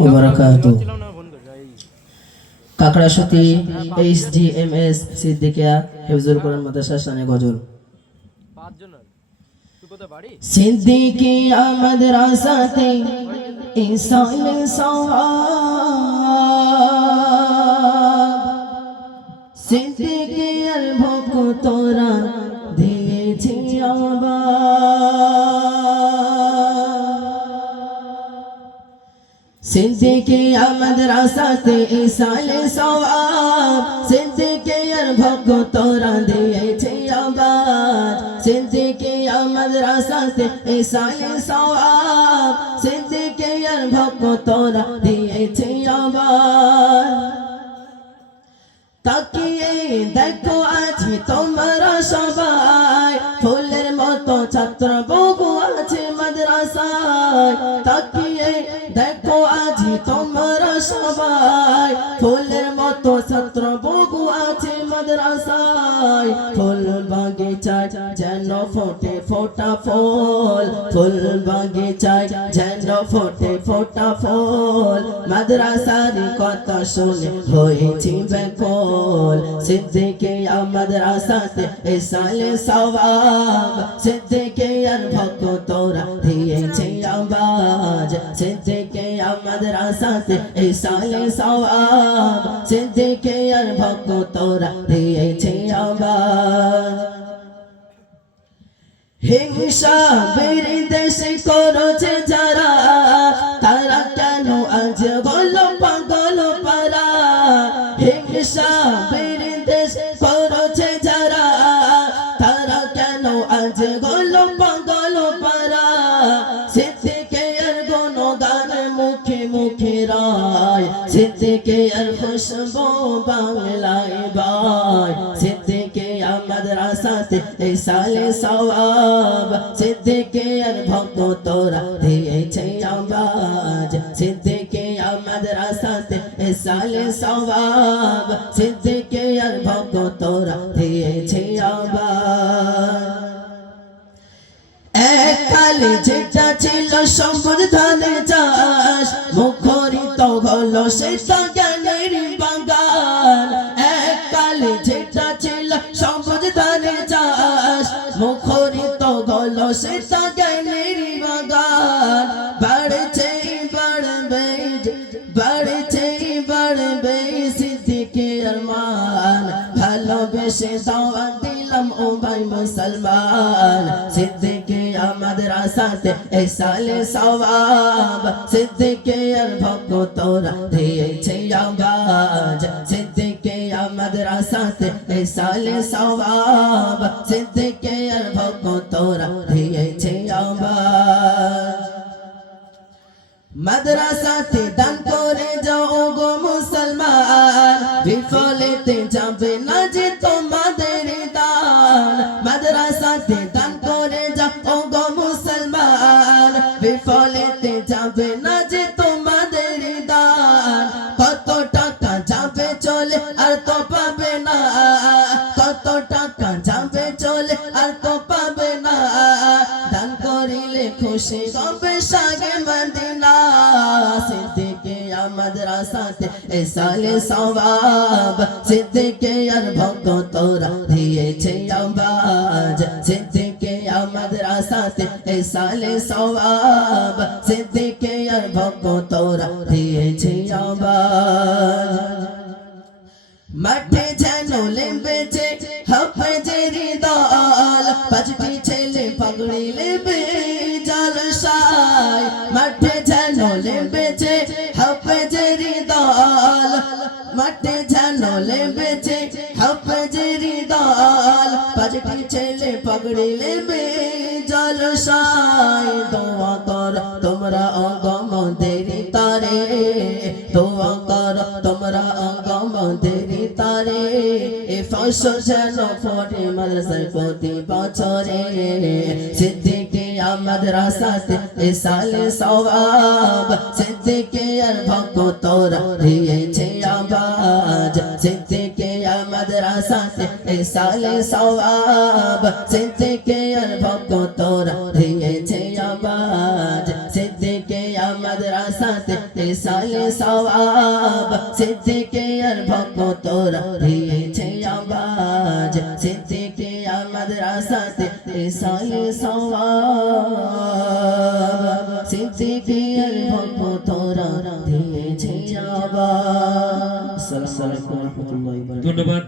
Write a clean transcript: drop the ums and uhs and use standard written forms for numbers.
ওয়া বারাকাতুহু। কাকড়াসতি HGMS সিদ্দিকিয়া হিফজুল কোরআন মাদ্রাসা শানে গজল। সিদ্দিকিয়া মাদ্রাসাতে ইনসান সওয়াব, সিদ্দিকিয়ার ভক্তরা দিয়েছে সিদ্দিকিয়া মাদ্রাসাতে ইনসান সওয়াব, সিদ্দিকিয়ার ভক্তরা দিয়েছে আবাদ। সিদ্দিকিয়া মাদ্রাসাতে ইনসান সওয়াব, সিদ্দিকিয়ার ভক্তরা দিয়েছে আবাদ। তাকিয়ে দেখো আজ তোমরা সবাই, ফুলের মতো ছাত্র বহু আছে মাদ্রাসায়। তাকিয়ে দেখো আজ তোমরা সবাই, ফুলের মতো ছাত্র বহু আছে মাদ্রাসায়। ফুল বাগিচায় যেন ফোটে ফোটা ফুল, ফুল বাগিচায় যেন ফোটে ফোটা ফুল। মাদ্রাসার কথা শুনে হয়েছি বেকুল, সিদ্দিকিয়া মাদ্রাসাতে ইনসান সওয়াব, সিদ্দিকিয়ার ভক্তরা দিয়েছে আওয়াজ। সিদ্দিকিয়া মাদ্রাসাতে ইনসান সওয়াব, সিদ্দিকিয়ার ভক্তরা দিয়েছে আওয়াজ। হিংসা বিদ্বেষ করেছে যারা, তারা কেন আজ হলো পাগল পারা। হিংসা বিদ্বেষ করেছে যারা, তারা কেন আজ হলো পাগল পারা। সিদ্দিকিয়ার গুণগান মুখে মুখে রায়, সিদ্দিকিয়ার খুশবু বাংলায় বায়। সিদ্দিকিয়া মাদ্রাসাতে ইনসান সওয়াব, সিদ্দিকিয়ার ভক্তরা দিয়েছে আওয়াজ। সিদ্দিকিয়া মাদ্রাসাতে ইনসান সওয়াব, সিদ্দিকিয়ার ভক্তরা দিয়েছে আওয়াজ। এককালে যেটা ছিল সম্পদ ধানের চাষ, মুখরিত হলো সেটা জ্ঞানের বাগান। এককালে যেটা ছিল সম্পদ ধানের চাষ, মুখরিত হলো সেটা জ্ঞানের বাগান। বাড়ছে বাড়বে বাড়ছে বাড়বে সিদ্দিকিয়ার মান, ভালোবেসে দাওয়াত দিলাম ও ভাই মুসলমান। সিদ্দিকিয়া মাদ্রাসাতে ইনসান সওয়াব, সিদ্দিকিয়ার ভক্তরা দিয়েছে আওয়াজ। সিদ্দিকিয়া মাদ্রাসাতে ইনসান সওয়াব, সিদ্দিকিয়ার ভক্তরা দিয়েছে আওয়াজ। মাদ্রাসাতে দান করে যাও গো মুসলমান, বিফলেতে যাবে না যে তোমাদের দান। মাদ্রাসাতে দান করে যাও গো মুসলমান, বিফলেতে যাবে না যে তোমাদের দান। কত টাকা যাবে চলে আর তো পাবে না, কত টাকা যাবে চলে আর তো পাবে না। দান করিলে খুশি হবে সাগে মদিনা। সিদ্দিকিয়া মাদ্রাসাতে ইনসান সওয়াব, সিদ্দিকিয়ার ভক্তরা দিয়েছে আওয়াজ। সিদ্দিকিয়া মাদ্রাসাতে ইনসান সওয়াব, সিদ্দিকিয়ার ভক্তরা দিয়েছে আওয়াজ। মাঠে যেন লেবেছে হাফেজের দল, পাঁচটি ছেলে পাগড়ি লেবে জালসায়। মাঠে যেন লেবেছে হাফেজের দল, মাঠে যেন লেবেছে হাফেজের দল, পাঁচটি ছেলে পাগড়ি লেবে জালসায়। দোয়া কর তোমরা অগমদের তারে, দোয়া কর তোমরা অগমদের তারে। এ ফসল যেন ফোটে মাদ্রাসায় প্রতি বছরে। সিদ্দিকিয়া মাদ্রাসাতে ইনসান সওয়াব, সিদ্দিকিয়ার ভক্তরা দিয়েছে আওয়াজ। সিদ্দিকিয়া মাদ্রাসাতে ইনসান সওয়াব, সিদ্দিকিয়ার ভক্তরা দিয়েছে আওয়াজ। সিদ্দিকিয়া মাদ্রাসাতে সালে সওয়াব সিদ্দিকে আর ভক্তরা দিয়েছে আওয়াজ সিদ্দিকে মাদ্রাসাতে সালে সওয়াব সিদ্দিকে আর ভক্তরা দিয়েছে আওয়াজ। আসসালামু আলাইকুম ওয়া রাহমাতুল্লাহি ওয়া বারাকাতুহু। ধন্যবাদ।